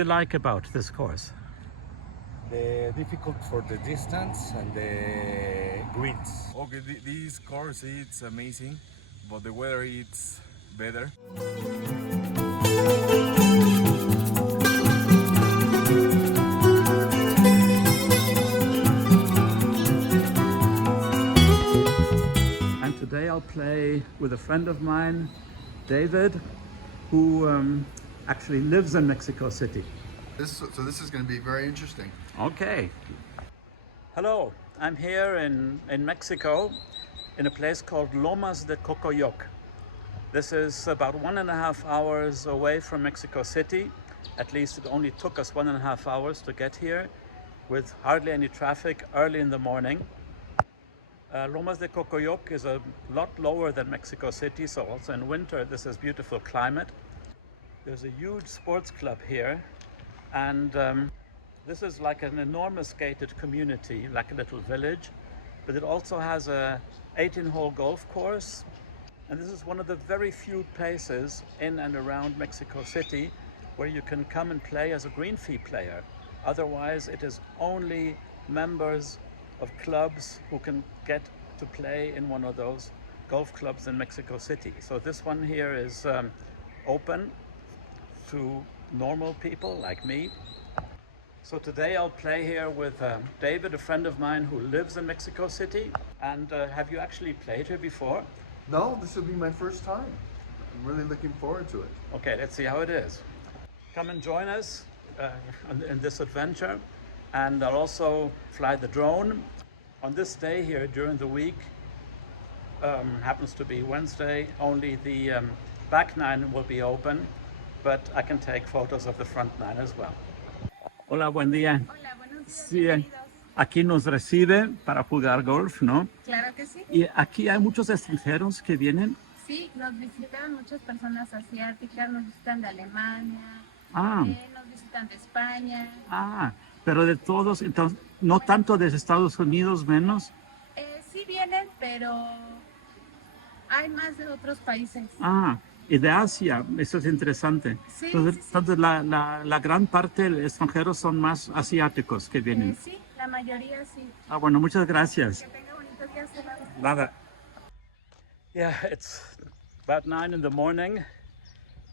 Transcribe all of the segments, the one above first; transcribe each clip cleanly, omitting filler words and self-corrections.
you like about this course? The difficult for the distance and the greens. Okay, this course it's amazing, but the weather it's better. And today I'll play with a friend of mine, David, who actually lives in Mexico City. So this is going to be very interesting. Okay. Hello, I'm here in Mexico in a place called Lomas de Cocoyoc. This is about 1.5 hours away from Mexico City. At least it only took us 1.5 hours to get here with hardly any traffic early in the morning. Lomas de Cocoyoc is a lot lower than Mexico City, so also in winter this is beautiful climate. There's a huge sports club here, and this is like an enormous gated community, like a little village, but it also has a 18-hole golf course, and this is one of the very few places in and around Mexico City where you can come and play as a green fee player. Otherwise it is only members of clubs who can get to play in one of those golf clubs in Mexico City. So this one here is open to normal people like me. So today I'll play here with David, a friend of mine who lives in Mexico City. And have you actually played here before? No, this will be my first time. I'm really looking forward to it. Okay, let's see how it is. Come and join us in this adventure. And I'll also fly the drone. On this day here during the week, happens to be Wednesday, only the back nine will be open, but I can take photos of the front nine as well. Hola, buen día. Hola, buenos días, Sí, bienvenidos. aquí nos recibe para jugar golf, ¿no? Claro que sí. Y aquí hay muchos extranjeros que vienen. Sí, nos visitan muchas personas asiáticas, nos visitan de Alemania, Ah. nos visitan de España. Ah, pero de todos, entonces, no tanto de Estados Unidos, menos. Sí vienen, pero hay más de otros países. Ah, y de Asia, eso es interesante. Sí, Entonces, sí, sí. entonces la gran parte de extranjeros son más asiáticos que vienen. Sí, la mayoría sí. Ah, bueno, muchas gracias. Que tenga bonitos días. Hasta luego. Nada. Yeah, it's about 9 in the morning.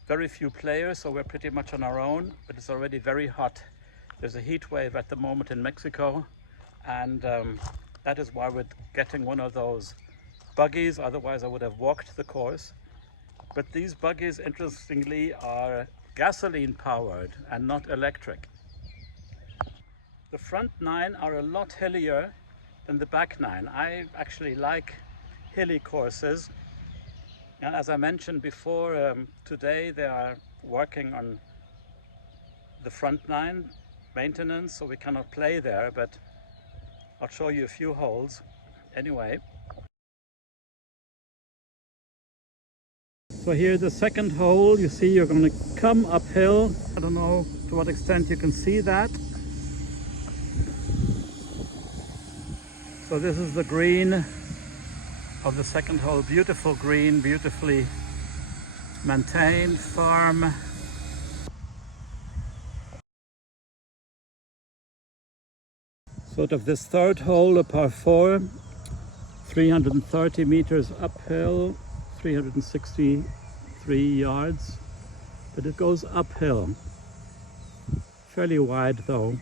Very few players, so we're pretty much on our own, but it's already very hot. There's a heat wave at the moment in Mexico, and that is why we're getting one of those buggies. Otherwise, I would have walked the course. But these buggies, interestingly, are gasoline powered and not electric. The front nine are a lot hillier than the back nine. I actually like hilly courses. And as I mentioned before, today they are working on the front nine maintenance, so we cannot play there, but I'll show you a few holes anyway. So here's the second hole. You see you're going to come uphill. I don't know to what extent you can see that. So this is the green of the second hole. Beautiful green, beautifully maintained, firm. Sort of this third hole, a par 4, 330 meters uphill, 363 yards, but it goes uphill. Fairly wide though,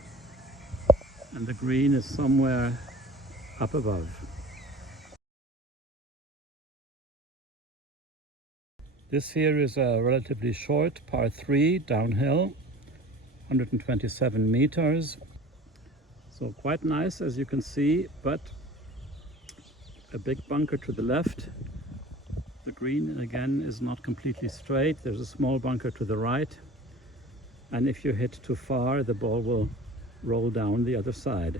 and the green is somewhere up above. This here is a relatively short par 3 downhill, 127 meters. So quite nice, as you can see, but a big bunker to the left. The green again is not completely straight. There's a small bunker to the right. And if you hit too far, the ball will roll down the other side.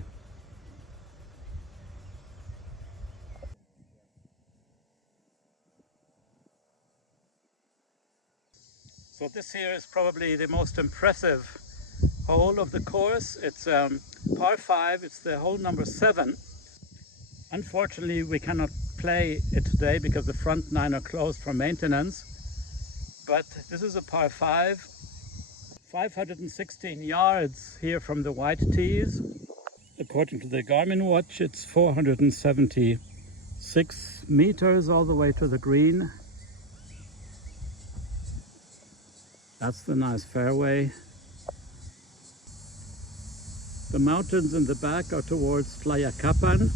So this here is probably the most impressive hole of the course. It's par 5, it's the hole number 7. Unfortunately, we cannot play it today because the front 9 are closed for maintenance. But this is a par 5, 516 yards here from the white tees. According to the Garmin watch, it's 476 meters all the way to the green. That's the nice fairway. The mountains in the back are towards Tlayacapan.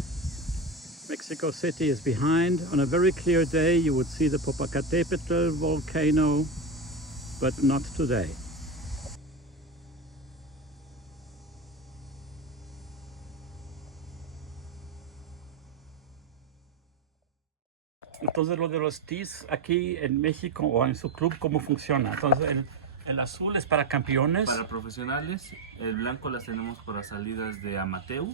Mexico City is behind. On a very clear day, you would see the Popocatépetl volcano, but not today. Entonces, lo de los tees aquí en México o en su club, ¿cómo funciona? Entonces, el azul es para campeones. Para profesionales, el blanco las tenemos para salidas de amateur,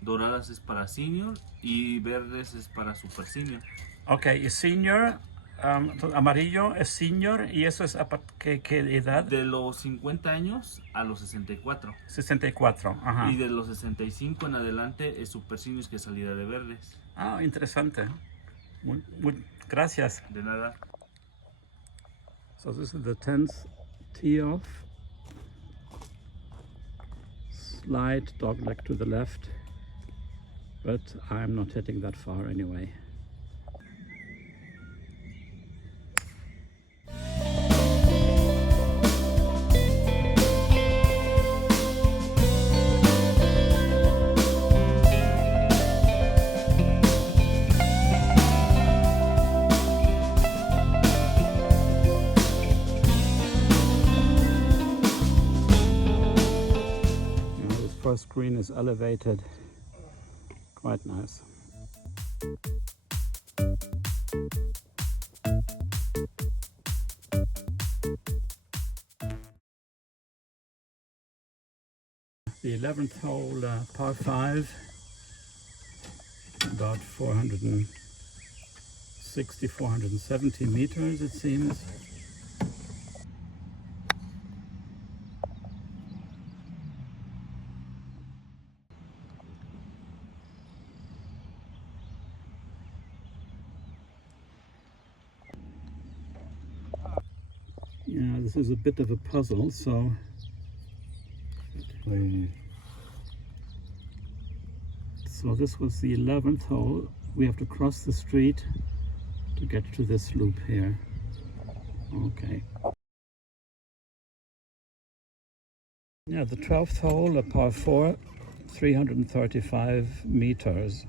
doradas es para senior y verdes es para super senior. Ok, y senior, amarillo es senior, y eso es a ¿qué edad? De los 50 años a los 64. 64, ajá. Y de los 65 en adelante es super senior, que es salida de verdes. Ah, interesante. Gracias. De nada. So this is the 10th tee off. Slight dogleg to the left, but I'm not hitting that far anyway. First green is elevated, quite nice. The 11th hole, par 5, about 460, 470 meters it seems. Yeah, this is a bit of a puzzle, so this was the 11th hole. We have to cross the street to get to this loop here. Okay. Yeah, the 12th hole, a par 4, 335 meters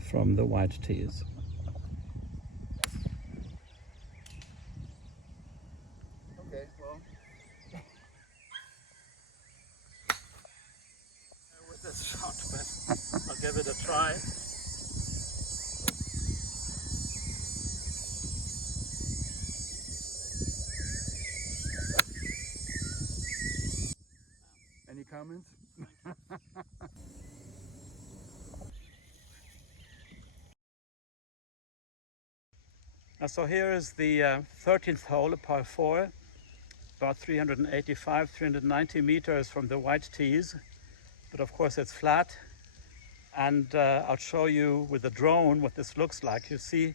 from the white tees. Okay, well. With this shot, but I'll give it a try. Any comments? So here is the 13th hole, a par 4, about 385, 390 meters from the white tees. But of course it's flat. And I'll show you with the drone what this looks like. You see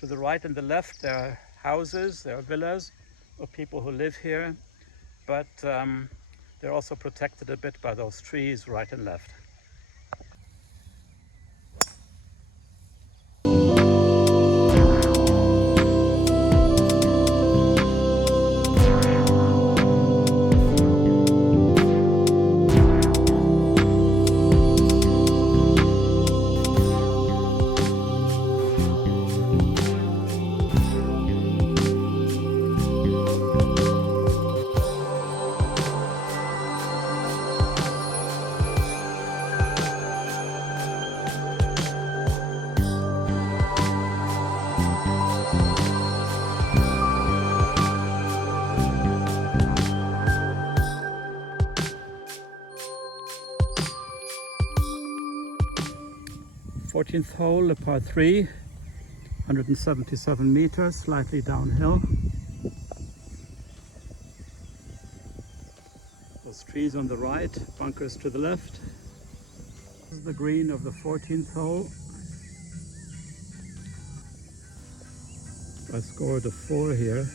to the right and the left there are houses, there are villas of people who live here. But they're also protected a bit by those trees right and left. Fourteenth hole, a par 3, 177 meters, slightly downhill. Those trees on the right, bunkers to the left. This is the green of the 14th hole. I scored a 4 here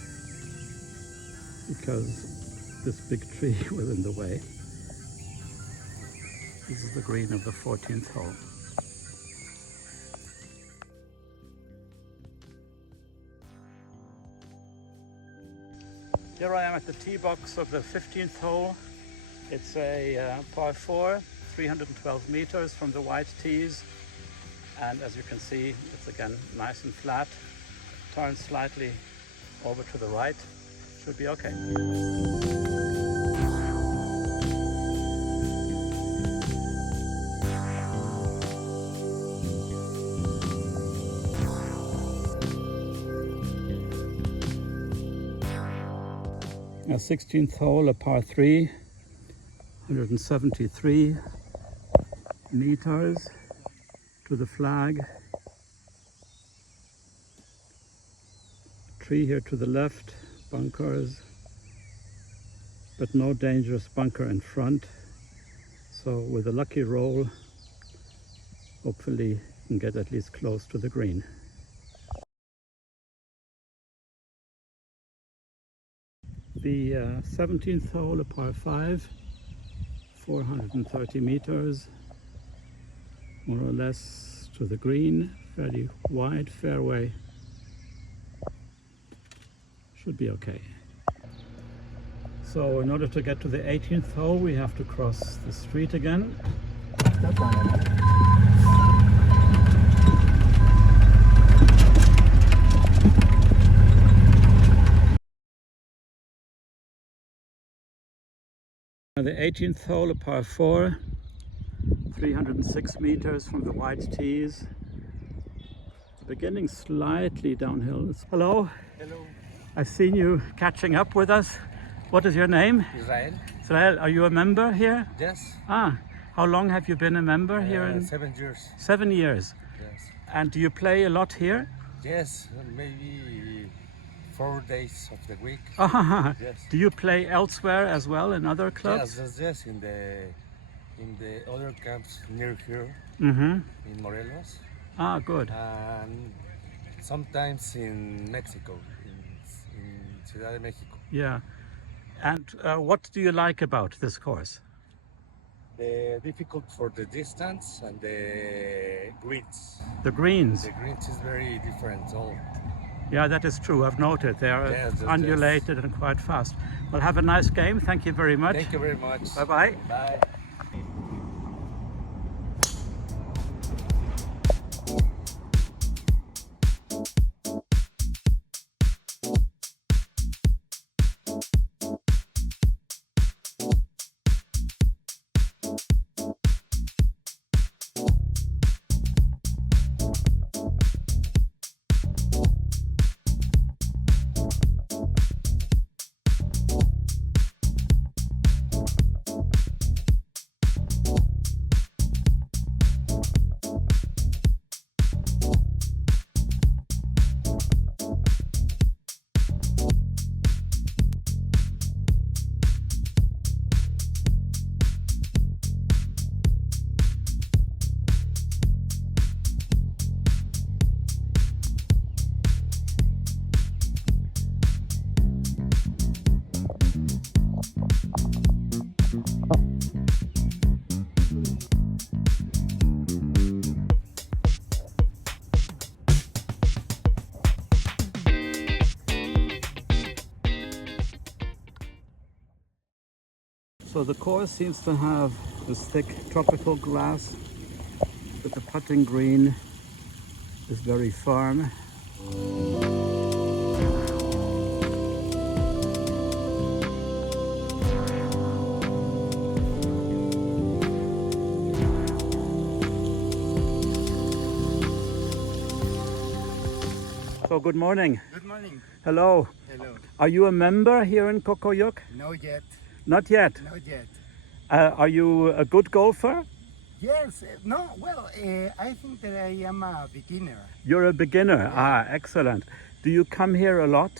because this big tree was in the way. This is the green of the 14th hole. Here I am at the tee box of the 15th hole. It's a par 4, 312 meters from the white tees. And as you can see, it's again nice and flat. Turns slightly over to the right. Should be okay. 16th hole, a par 3, 173 meters to the flag. Tree here to the left, bunkers, but no dangerous bunker in front. So with a lucky roll, hopefully you can get at least close to the green. The 17th hole, a par 5, 430 meters, more or less to the green, fairly wide fairway. Should be okay. So in order to get to the 18th hole, we have to cross the street again. The 18th hole, a par 4, 306 meters from the white tees. Beginning slightly downhill. Hello. Hello. I've seen you catching up with us. What is your name? Israel. Israel, are you a member here? Yes. Ah, how long have you been a member here? 7 years. 7 years. Yes. And do you play a lot here? Yes, maybe 4 days of the week. Ah, Yes. do you play elsewhere as well in other clubs? Yes, in the other camps near here, Mm-hmm. in Morelos, Ah, good. and sometimes in Mexico, in Ciudad de Mexico. Yeah. And what do you like about this course? The difficult for the distance and the greens. The greens. The greens is very different. All. Yeah, that is true. I've noted they are Yes, yes, undulated and quite fast. Well, have a nice game. Thank you very much. Thank you very much. Bye-bye. Bye. So the course seems to have this thick tropical grass, but the putting green is very firm. So good morning. Good morning. Hello. Hello. Are you a member here in Cocoyoc? No yet. Not yet. Not yet. Are you a good golfer? Yes. No. Well, I think that I am a beginner. You're a beginner. Ah, excellent. Do you come here a lot?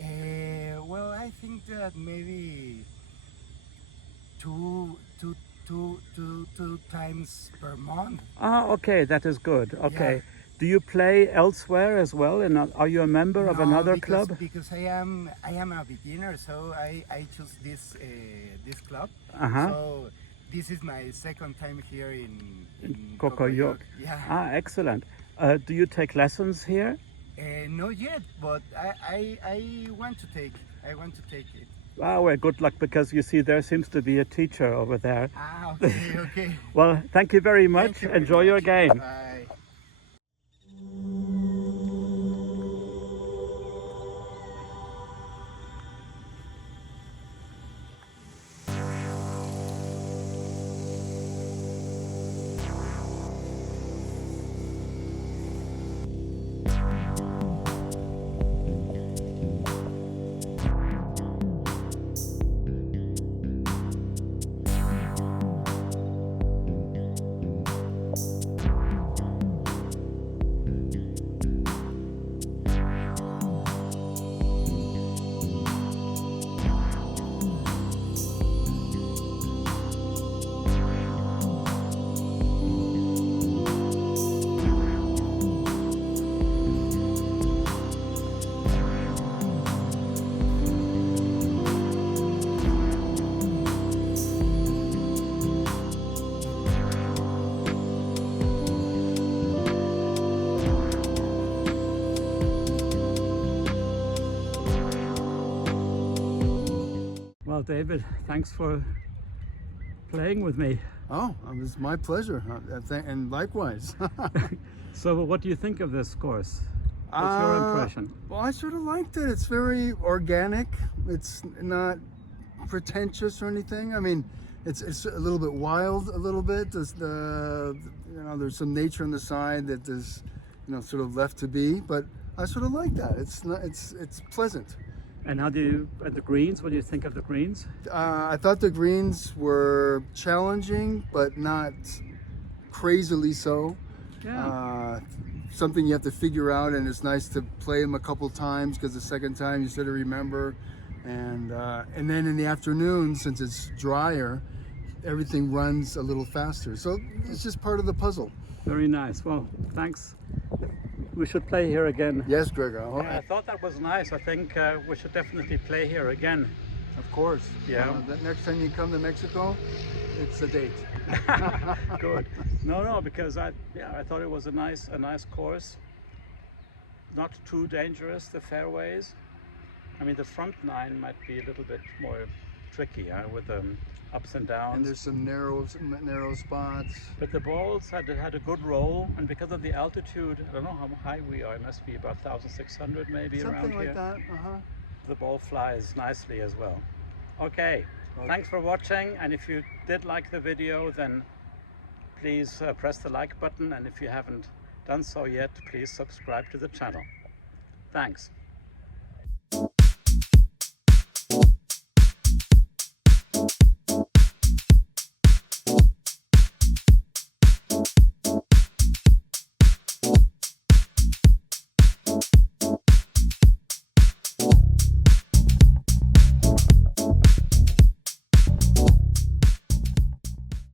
Well, I think that maybe two times per month. Ah, okay, that is good. Okay. Yeah. Do you play elsewhere as well? And are you a member of No, another because, club? Because I am a beginner, so I choose this club. Uh-huh. So this is my second time here in Cocoyoc. Yeah. Ah, excellent. Do you take lessons here? Not yet, but I want to take. I want to take it. Ah, well, good luck, because you see there seems to be a teacher over there. Ah, okay, okay. Well, thank you very much. Thank you very Enjoy your much. game. Bye. Well, David, thanks for playing with me. Oh, it was my pleasure, and likewise. So what do you think of this course? What's your impression? Well, I sort of liked it. It's very organic. It's not pretentious or anything. I mean, it's a little bit wild, a little bit. There's there's some nature on the side that is, sort of left to be. But I sort of like that. It's pleasant. And how do you, at the greens, what do you think of the greens? I thought the greens were challenging, but not crazily so. Yeah. Something you have to figure out, and it's nice to play them a couple times, because the second time you sort of remember. And then in the afternoon, since it's drier, everything runs a little faster. So it's just part of the puzzle. Very nice. Well, thanks. We should play here again. Yes, Gregor. Yeah, I thought that was nice. I think we should definitely play here again. Of course. Yeah. The next time you come to Mexico, it's a date. Good. No, because I thought it was a nice course. Not too dangerous, the fairways. I mean, the front nine might be a little bit more tricky, with ups and downs. And there's some narrow spots. But the balls had a good roll, and because of the altitude, I don't know how high we are. It must be about 1,600 maybe. Something around like here. that. The ball flies nicely as well. Okay, thanks for watching, and if you did like the video, then please press the like button, and if you haven't done so yet, please subscribe to the channel. Thanks.